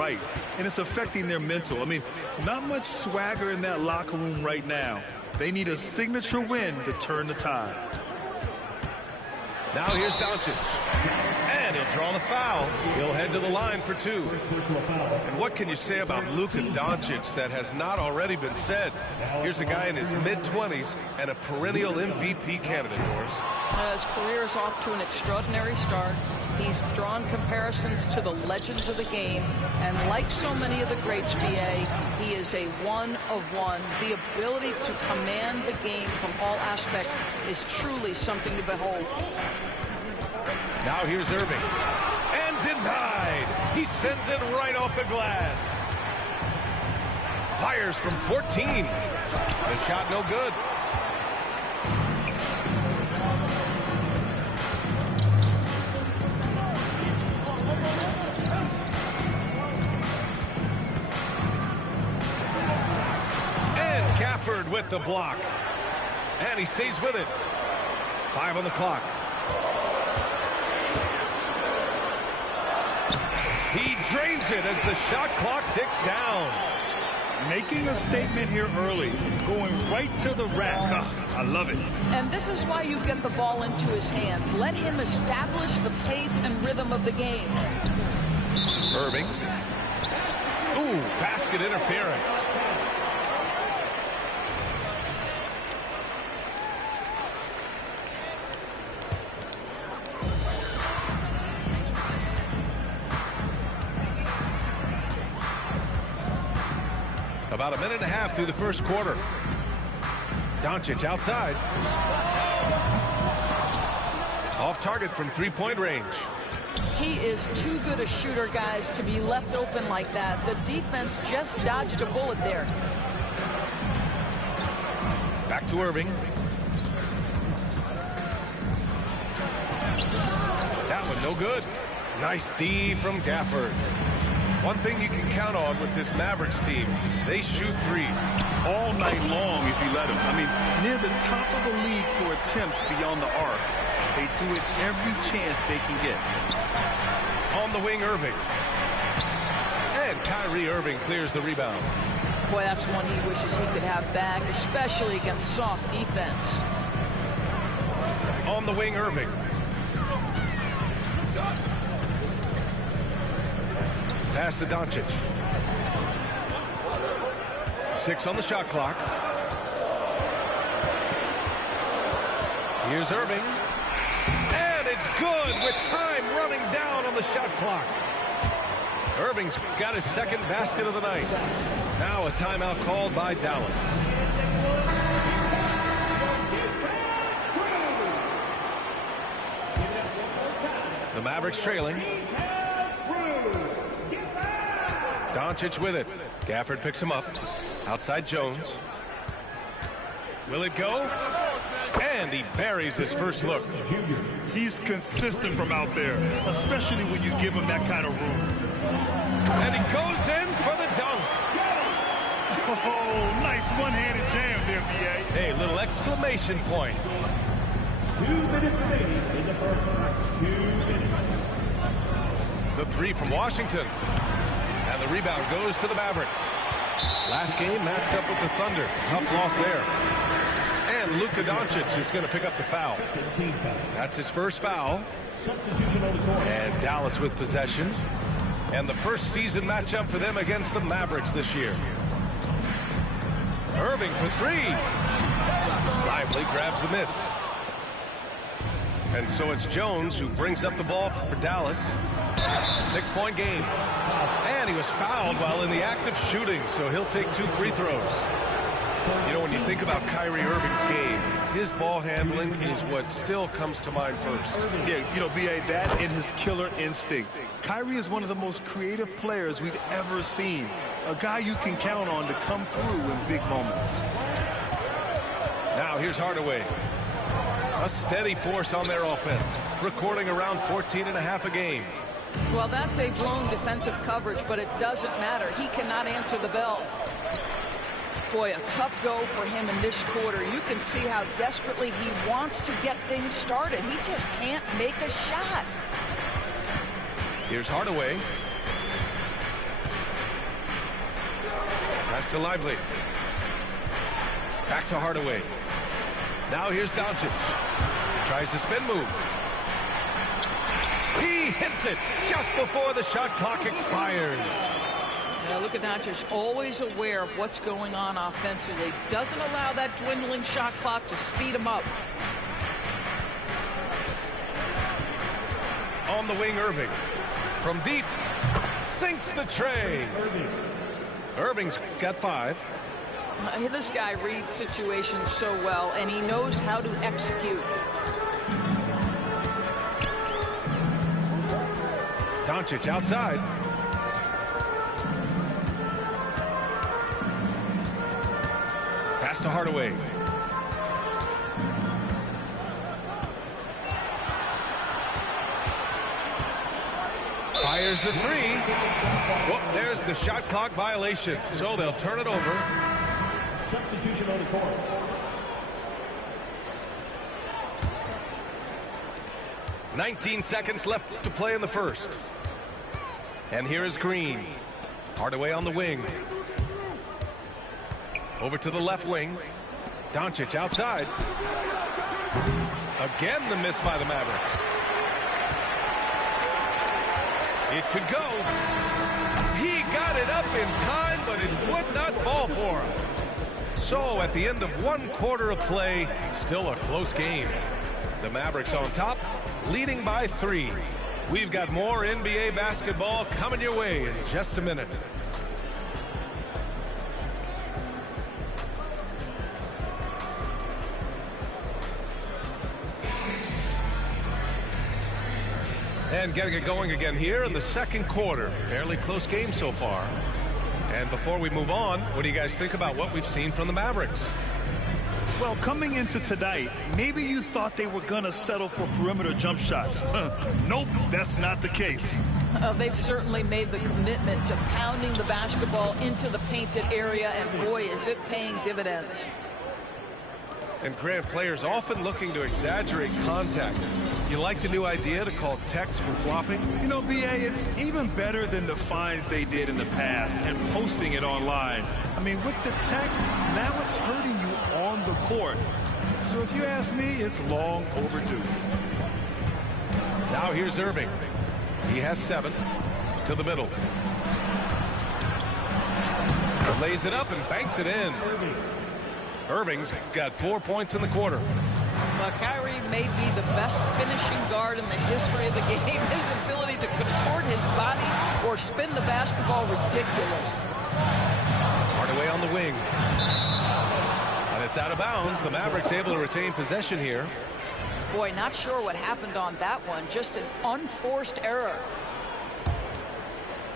right, and it's affecting their mental. I mean, not much swagger in that locker room right now. They need a signature win to turn the tide. Now here's Doncic. And he'll draw the foul. He'll head to the line for two. And what can you say about Luka Doncic that has not already been said? Here's a guy in his mid-20s and a perennial MVP candidate, Doris. His career is off to an extraordinary start. He's drawn comparisons to the legends of the game, and like so many of the greats, BA, he is a one of one. The ability to command the game from all aspects is truly something to behold. Now here's Irving. And denied. He sends it right off the glass. Fires from 14. The shot no good. Gafford with the block. And he stays with it. 5 on the clock. He drains it as the shot clock ticks down. Making a statement here early. Going right to the rack. I love it. And this is why you get the ball into his hands. Let him establish the pace and rhythm of the game. Irving. Ooh, basket interference. About a minute and a half through the first quarter. Doncic outside. Off target from three-point range. He is too good a shooter, guys, to be left open like that. The defense just dodged a bullet there. Back to Irving. That one no good. Nice D from Gafford. One thing you can count on with this Mavericks team, they shoot threes. All night long if you let them. I mean, near the top of the league for attempts beyond the arc. They do it every chance they can get. On the wing, Irving. And Kyrie Irving clears the rebound. Boy, that's one he wishes he could have back, especially against soft defense. On the wing, Irving. Pass to Doncic. 6 on the shot clock. Here's Irving. And it's good with time running down on the shot clock. Irving's got his second basket of the night. Now a timeout called by Dallas. The Mavericks trailing. Doncic with it. Gafford picks him up. Outside Jones. Will it go? And he buries his first look. He's consistent from out there, especially when you give him that kind of room. And he goes in for the dunk. Oh, nice one-handed jam there, B.A. Hey, little exclamation point. 2 minutes remaining in the first half. 2 minutes. The three from Washington. And the rebound goes to the Mavericks. Last game matched up with the Thunder. Tough loss there. And Luka Doncic is going to pick up the foul. That's his first foul. And Dallas with possession. And the first season matchup for them against the Mavericks this year. Irving for three. Lively grabs the miss. And so it's Jones who brings up the ball for Dallas. 6-point game. And he was fouled while in the act of shooting, so he'll take 2 free throws. You know, when you think about Kyrie Irving's game, his ball handling is what still comes to mind first. Yeah, you know, B.A., that and his killer instinct. Kyrie is one of the most creative players we've ever seen. A guy you can count on to come through in big moments. Now here's Hardaway. A steady force on their offense, recording around 14.5 a game. Well, that's a blown defensive coverage, but it doesn't matter. He cannot answer the bell. Boy, a tough go for him in this quarter. You can see how desperately he wants to get things started. He just can't make a shot. Here's Hardaway. Pass to Lively. Back to Hardaway. Now here's Doncic. Tries the spin move. He hits it just before the shot clock expires. Now look at Doncic, always aware of what's going on offensively. Doesn't allow that dwindling shot clock to speed him up. On the wing, Irving. From deep. Sinks the tray. Irving's got 5. This guy reads situations so well, and he knows how to execute. Doncic outside. Pass to Hardaway. Fires the 3. Whoop, there's the shot clock violation. So they'll turn it over. Substitution on the court. "19 seconds left to play in the first. And here is Green. Hardaway on the wing. Over to the left wing. Doncic outside. Again the miss by the Mavericks. It could go. He got it up in time, but it would not fall for him. So at the end of 1 quarter of play, still a close game. The Mavericks on top, leading by 3. We've got more NBA basketball coming your way in just a minute. And getting it going again here in the second quarter. Fairly close game so far. And before we move on, what do you guys think about what we've seen from the Mavericks? Well, coming into tonight, maybe you thought they were going to settle for perimeter jump shots. Nope, that's not the case. They've certainly made the commitment to pounding the basketball into the painted area, and boy, is it paying dividends. And Grant, players often looking to exaggerate contact. You like the new idea to call techs for flopping? You know, BA, it's even better than the fines they did in the past and posting it online. I mean, with the tech, now it's hurting you on the court. So if you ask me, it's long overdue. Now here's Irving. He has 7 to the middle. Lays it up and banks it in. Irving's got 4 points in the quarter. Well, Kyrie may be the best finishing guard in the history of the game. His ability to contort his body or spin the basketball, ridiculous. Hardaway on the wing. And it's out of bounds. The Mavericks able to retain possession here. Boy, not sure what happened on that one. Just an unforced error.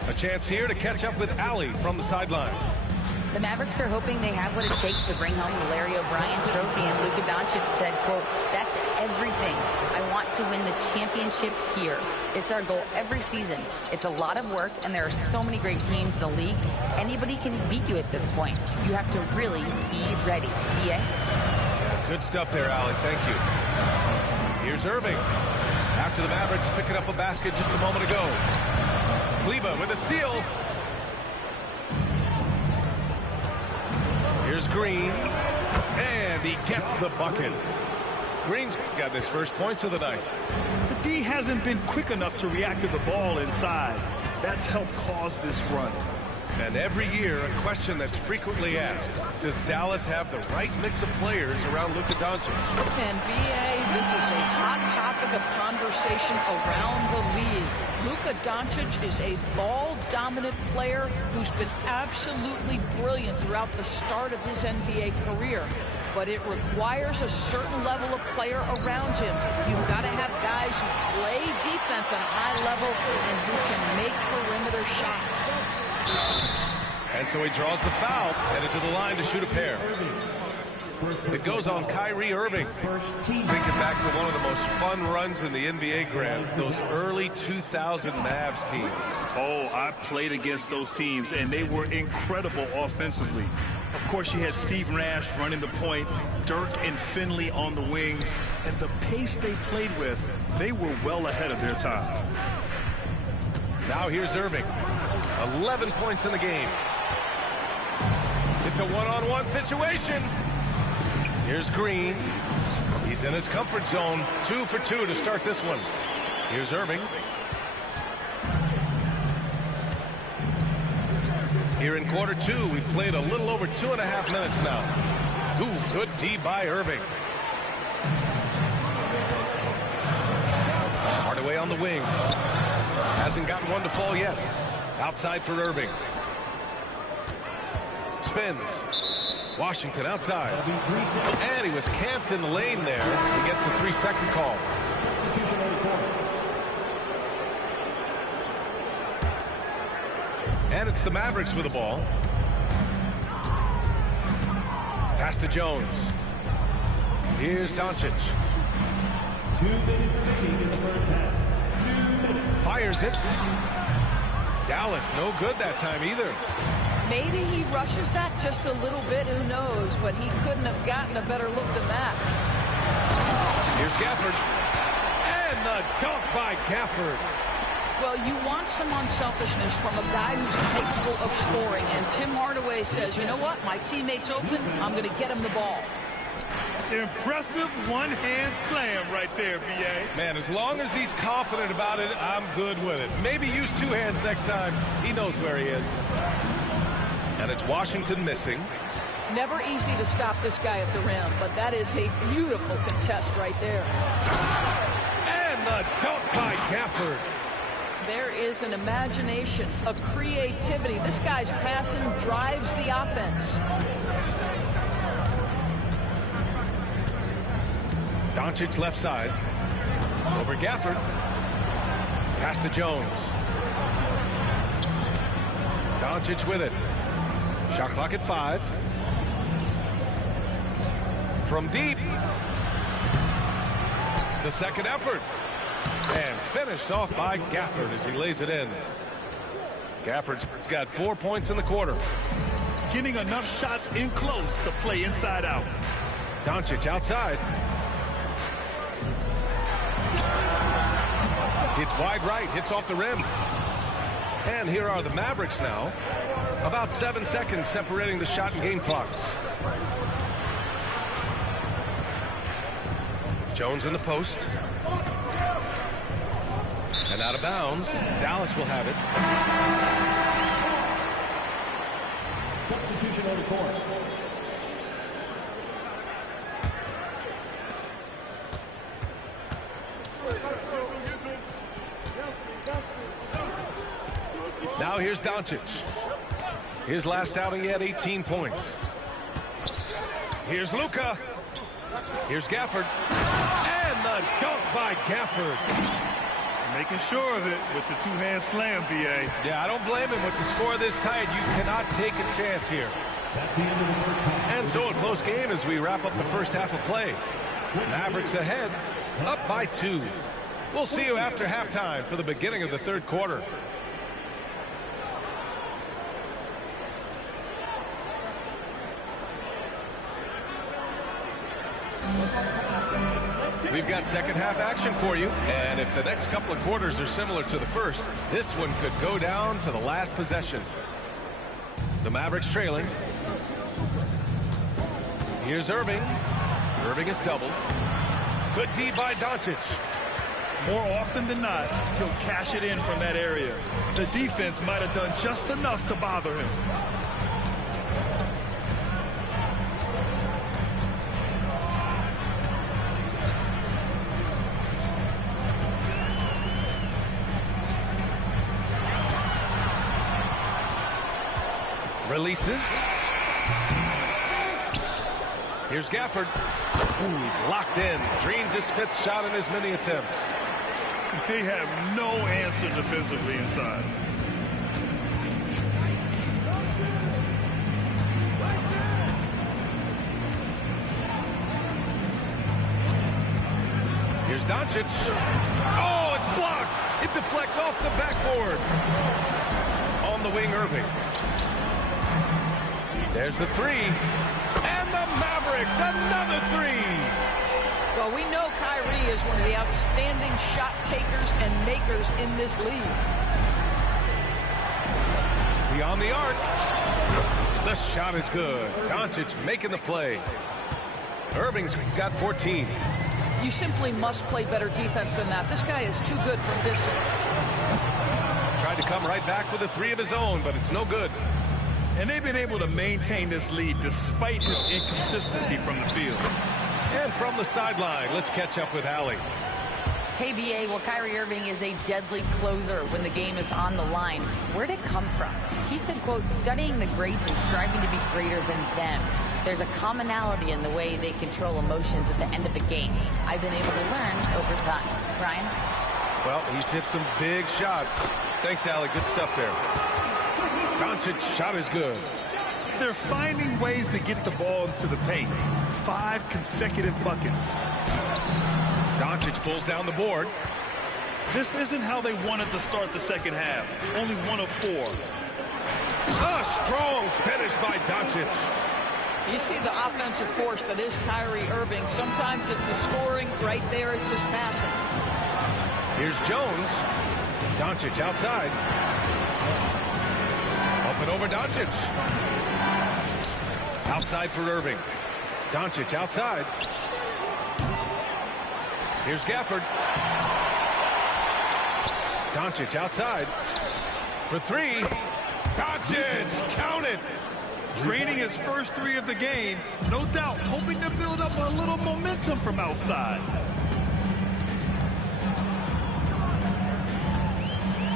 A chance here to catch up with Allie from the sideline. The Mavericks are hoping they have what it takes to bring home the Larry O'Brien trophy, and Luka Doncic said, quote, "That's everything. I want to win the championship here. It's our goal every season. It's a lot of work, and there are so many great teams in the league. Anybody can beat you at this point. You have to really be ready." BA? Yeah, good stuff there, Allie. Thank you. Here's Irving. After the Mavericks picking up a basket just a moment ago. Kleba with a steal. Here's Green, and he gets the bucket. Green's got his first points of the night. The D hasn't been quick enough to react to the ball inside. That's helped cause this run. And every year, a question that's frequently asked, does Dallas have the right mix of players around Luka Doncic? And BA, this is a hot topic of conversation around the league. Luka Doncic is a ball-dominant player who's been absolutely brilliant throughout the start of his NBA career. But it requires a certain level of player around him. You've got to have guys who play defense at a high level and who can make perimeter shots. And so he draws the foul, headed to the line to shoot a pair. It goes on Kyrie Irving. Thinking back to one of the most fun runs in the NBA, Grant, those early 2000 Mavs teams. Oh, I played against those teams, and they were incredible offensively. Of course, you had Steve Nash running the point, Dirk and Finley on the wings, and the pace they played with, they were well ahead of their time. Now here's Irving. 11 points in the game. It's a one-on-one situation. Here's Green. He's in his comfort zone. 2 for 2 to start this one. Here's Irving. Here in quarter 2, we've played a little over 2.5 minutes now. Ooh, good D by Irving. Hardaway on the wing. Hasn't gotten one to fall yet. Outside for Irving. Spins. Washington outside. And he was camped in the lane there. He gets a 3-second call. And it's the Mavericks with the ball. Pass to Jones. Here's Doncic. 2 minutes remaining in the first half. 2 minutes. Fires it. Dallas, no good that time either. Maybe he rushes that just a little bit. Who knows? But he couldn't have gotten a better look than that. Here's Gafford. And the dunk by Gafford. Well, you want some unselfishness from a guy who's capable of scoring. And Tim Hardaway says, you know what? My teammate's open. I'm going to get him the ball. Impressive one-hand slam right there, B.A. Man, as long as he's confident about it, I'm good with it. Maybe use 2 hands next time. He knows where he is. And it's Washington missing. Never easy to stop this guy at the rim, but that is a beautiful contest right there. And the dunk by Gafford. There is an imagination, a creativity. This guy's passing drives the offense. Doncic left side. Over Gafford. Pass to Jones. Doncic with it. Shot clock at 5. From deep. The second effort. And finished off by Gafford as he lays it in. Gafford's got 4 points in the quarter. Getting enough shots in close to play inside out. Doncic outside. Hits wide right, hits off the rim. And here are the Mavericks now. About 7 seconds separating the shot and game clocks. Jones in the post. And out of bounds. Dallas will have it. Substitution on the court. Now here's Doncic. His last outing, he had 18 points. Here's Luka. Here's Gafford. And the dunk by Gafford. Making sure of it with the 2-hand slam, B.A. Yeah, I don't blame him with the score this tight. You cannot take a chance here. That's the end of the first half. And so a close game as we wrap up the first half of play. Mavericks ahead, up by 2. We'll see you after halftime for the beginning of the third quarter. We've got second half action for you, and if the next couple of quarters are similar to the first, this one could go down to the last possession. The Mavericks trailing. Here's Irving. Irving is doubled. Good D by Doncic. More often than not, he'll cash it in from that area. The defense might have done just enough to bother him. Releases. Here's Gafford. Ooh, he's locked in. Dreams his 5th shot in as many attempts. They have no answer defensively inside. Here's Doncic. Oh, it's blocked. It deflects off the backboard. On the wing, Irving. There's the 3. And the Mavericks, another 3. Well, we know Kyrie is one of the outstanding shot takers and makers in this league. Beyond the arc. The shot is good. Doncic making the play. Irving's got 14. You simply must play better defense than that. This guy is too good from distance. Tried to come right back with a three of his own, but it's no good. And they've been able to maintain this lead despite his inconsistency from the field. And from the sideline, let's catch up with Allie. Hey, BA, well, Kyrie Irving is a deadly closer when the game is on the line. Where'd it come from? He said, quote, studying the greats and striving to be greater than them. There's a commonality in the way they control emotions at the end of a game. I've been able to learn over time. Brian? Well, he's hit some big shots. Thanks, Allie. Good stuff there. Doncic's shot is good. They're finding ways to get the ball to the paint. 5 consecutive buckets. Doncic pulls down the board. This isn't how they wanted to start the second half. Only 1 of 4. A strong finish by Doncic. You see the offensive force that is Kyrie Irving. Sometimes it's the scoring. Right there, it's just passing. Here's Jones. Doncic outside. Up and over Doncic. Outside for Irving. Doncic outside. Here's Gafford. Doncic outside. For 3. Doncic, count it. Draining his first 3 of the game. No doubt, hoping to build up a little momentum from outside.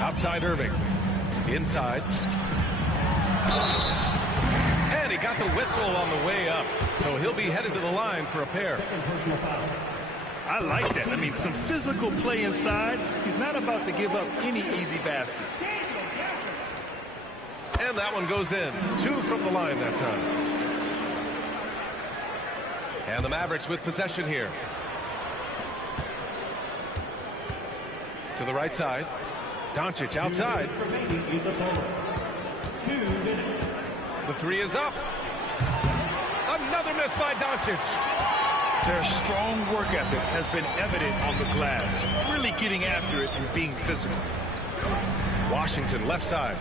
Outside Irving. Inside. And he got the whistle on the way up. So he'll be headed to the line for a pair. I like that. I mean, some physical play inside. He's not about to give up any easy baskets. And that one goes in. 2 from the line that time. And the Mavericks with possession here. To the right side. Doncic outside. The 3 is up. Another miss by Doncic. Their strong work ethic has been evident on the glass, really getting after it and being physical. Washington left side.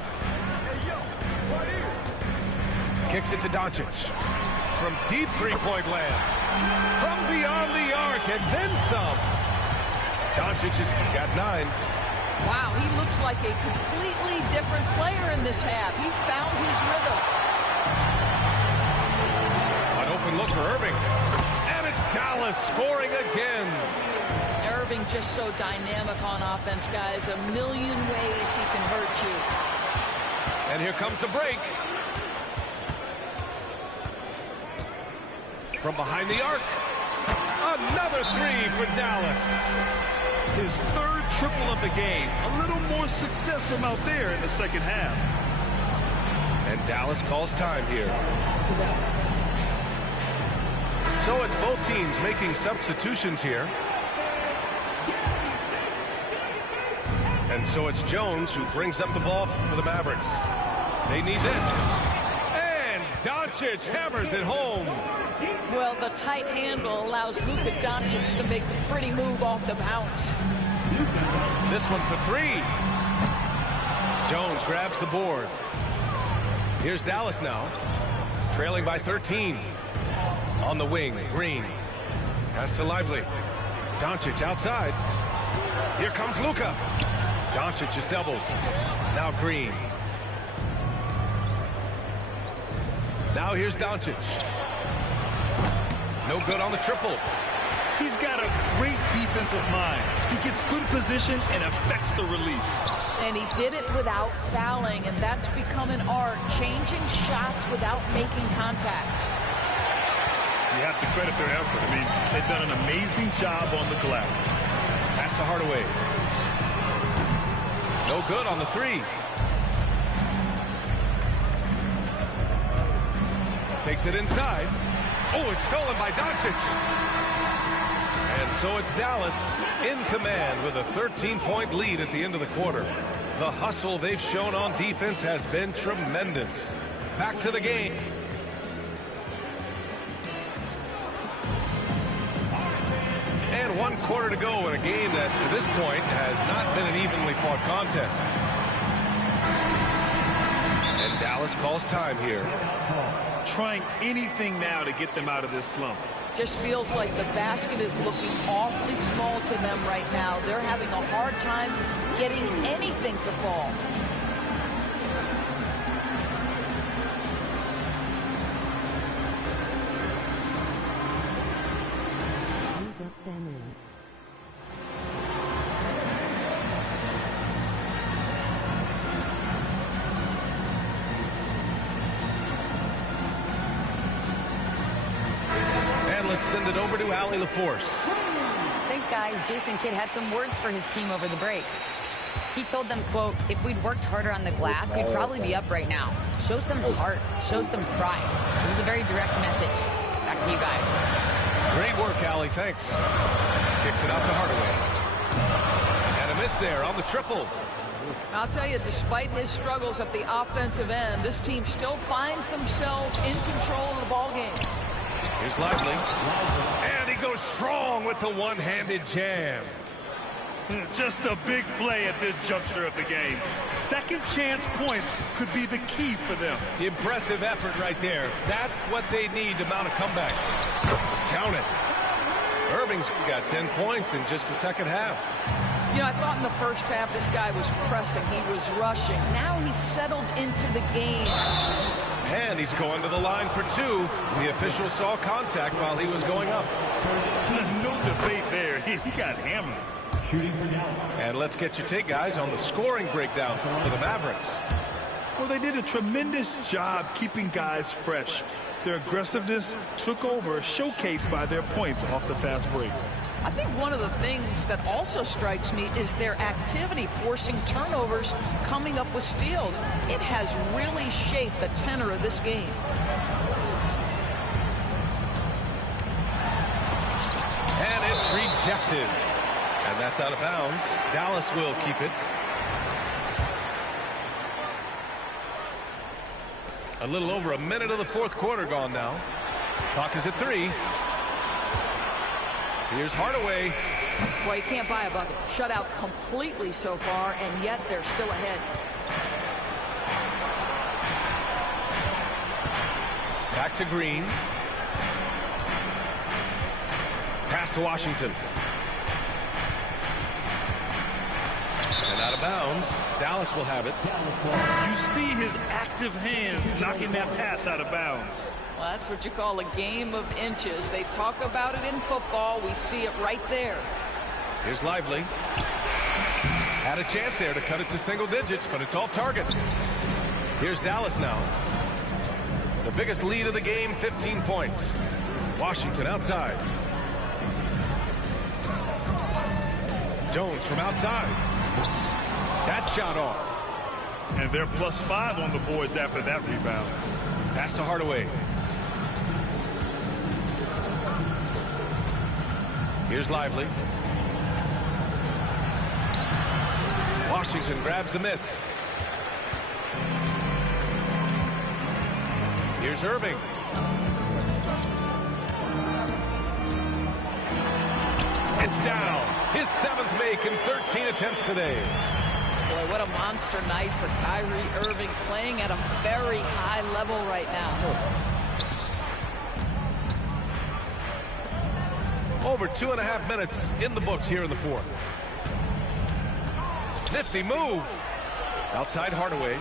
Kicks it to Doncic. From deep three-point land. From beyond the arc and then some. Doncic has got 9. Wow, he looks like a completely different player in this half. He's found his rhythm. An open look for Irving. And it's Dallas scoring again. Irving just so dynamic on offense, guys. A million ways he can hurt you. And here comes the break. From behind the arc. Another 3 for Dallas. His 3rd triple of the game. A little more success from out there in the second half. And Dallas calls time here. So it's both teams making substitutions here. And so it's Jones who brings up the ball for the Mavericks. They need this. And Doncic hammers it home. Well, the tight handle allows Luka Doncic to make the pretty move off the bounce. This one for 3. Jones grabs the board. Here's Dallas now, trailing by 13. On the wing, Green. Pass to Lively. Doncic outside. Here comes Luka. Doncic is doubled. Now Green. Now here's Doncic. No good on the triple. He's got a great defensive mind. He gets good position and affects the release. And he did it without fouling, and that's become an art, changing shots without making contact. You have to credit their effort. I mean, they've done an amazing job on the glass. Pass to Hardaway. No good on the 3. Takes it inside. Oh, it's stolen by Doncic. And so it's Dallas in command with a 13-point lead at the end of the quarter. The hustle they've shown on defense has been tremendous. Back to the game. And 1 quarter to go in a game that, to this point, has not been an evenly fought contest. And Dallas calls time here. Trying anything now to get them out of this slump. Just feels like the basket is looking awfully small to them right now. They're having a hard time getting anything to fall. Send it over to Allie LaForce. Thanks, guys. Jason Kidd had some words for his team over the break. He told them, quote, if we'd worked harder on the glass, we'd probably be up right now. Show some heart. Show some pride. It was a very direct message. Back to you guys. Great work, Allie. Thanks. Kicks it out to Hardaway. And a miss there on the triple. I'll tell you, despite his struggles at the offensive end, this team still finds themselves in control of the ball game. Here's Lively. And he goes strong with the one-handed jam. Just a big play at this juncture of the game. Second chance points could be the key for them. Impressive effort right there. That's what they need to mount a comeback. Count it. Irving's got 10 points in just the second half. You know, I thought in the first half this guy was pressing. He was rushing. Now he's settled into the game. And he's going to the line for two. The official saw contact while he was going up. There's no debate there. He got hammered. Shooting for Dallas. And let's get your take, guys, on the scoring breakdown for the Mavericks. Well, they did a tremendous job keeping guys fresh. Their aggressiveness took over, showcased by their points off the fast break. I think one of the things that also strikes me is their activity, forcing turnovers, coming up with steals. It has really shaped the tenor of this game. And it's rejected. And that's out of bounds. Dallas will keep it. A little over a minute of the fourth quarter gone now. Clock is at 3. Here's Hardaway. Boy, you can't buy a bucket. Shut out completely so far, and yet they're still ahead. Back to Green. Pass to Washington. And out of bounds. Dallas will have it. You see his active hands knocking that pass out of bounds. Well, that's what you call a game of inches. They talk about it in football. We see it right there. Here's Lively. Had a chance there to cut it to single digits, but it's off target. Here's Dallas now. The biggest lead of the game, 15 points. Washington outside. Jones from outside. That shot off. And they're +5 on the boards after that rebound. Pass to Hardaway. Here's Lively. Washington grabs the miss. Here's Irving. It's down. His 7th make in 13 attempts today. Boy, what a monster night for Kyrie Irving, playing at a very high level right now. Over 2.5 minutes in the books here in the fourth. Nifty move. Outside Hardaway.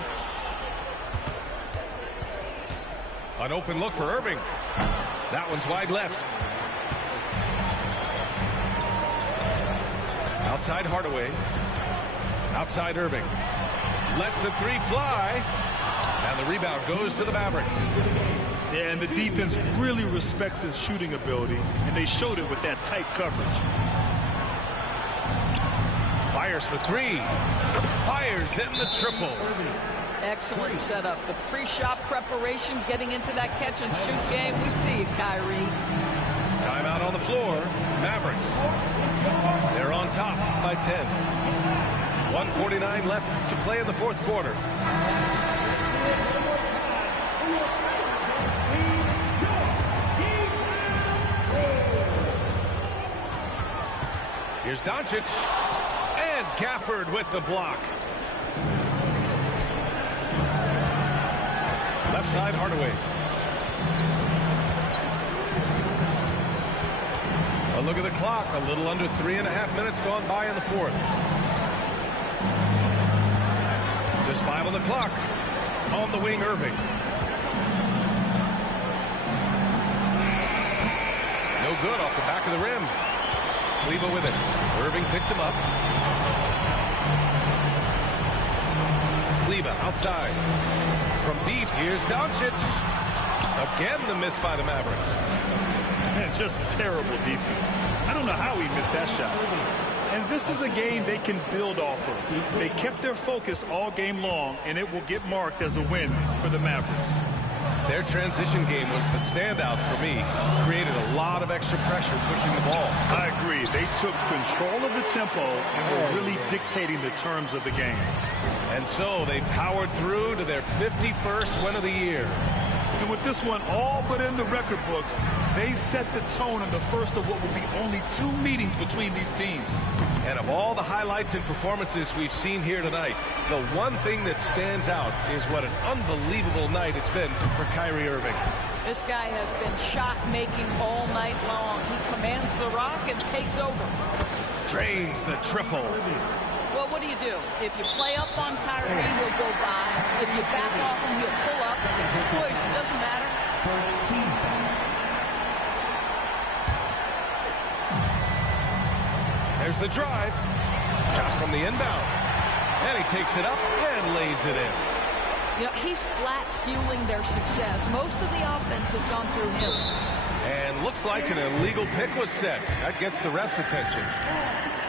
An open look for Irving. That one's wide left. Outside Hardaway. Outside Irving. Lets the three fly. And the rebound goes to the Mavericks. Yeah, and the defense really respects his shooting ability, and they showed it with that tight coverage. Fires for 3. Fires in the triple. Excellent setup. The pre-shot preparation, getting into that catch-and-shoot game. We see it, Kyrie. Timeout on the floor. Mavericks. They're on top by 10. 1:49 left to play in the fourth quarter. Here's Doncic. And Gafford with the block. left side, Hardaway. A look at the clock. A little under 3.5 minutes gone by in the fourth. Just 5 on the clock. On the wing, Irving. No good off the back of the rim. Kleber with it. Irving picks him up. Kleber outside. From deep, here's Doncic. Again, the miss by the Mavericks. Man, just terrible defense. I don't know how he missed that shot. And this is a game they can build off of. They kept their focus all game long, and it will get marked as a win for the Mavericks. Their transition game was the standout for me. Created a lot of extra pressure pushing the ball. I agree. They took control of the tempo and were really dictating the terms of the game. And so they powered through to their 51st win of the year. And with this one all but in the record books, they set the tone in the first of what will be only 2 meetings between these teams. And of all the highlights and performances we've seen here tonight, the one thing that stands out is what an unbelievable night it's been for Kyrie Irving. This guy has been shot-making all night long. He commands the rock and takes over. Drains the triple. Well, what do? If you play up on Kyrie, he'll go by. If you back off him, he'll pull up. Boys, it doesn't matter. There's the drive. Shot from the inbound. And he takes it up and lays it in. You know, he's flat fueling their success. Most of the offense has gone through him. And looks like an illegal pick was set. That gets the ref's attention.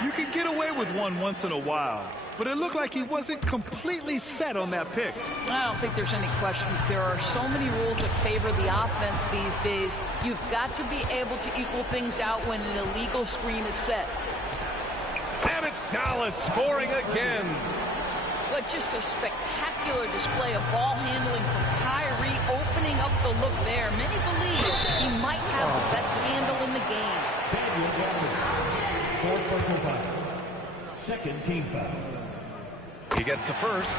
You can get away with one once in a while, but it looked like he wasn't completely set on that pick. I don't think there's any question. There are so many rules that favor the offense these days. You've got to be able to equal things out when an illegal screen is set. And it's Dallas scoring again. But just a spectacular display of ball handling from Kyrie, opening up the look there. Many believe he might have the best handle in the game. Second team foul. He gets the first.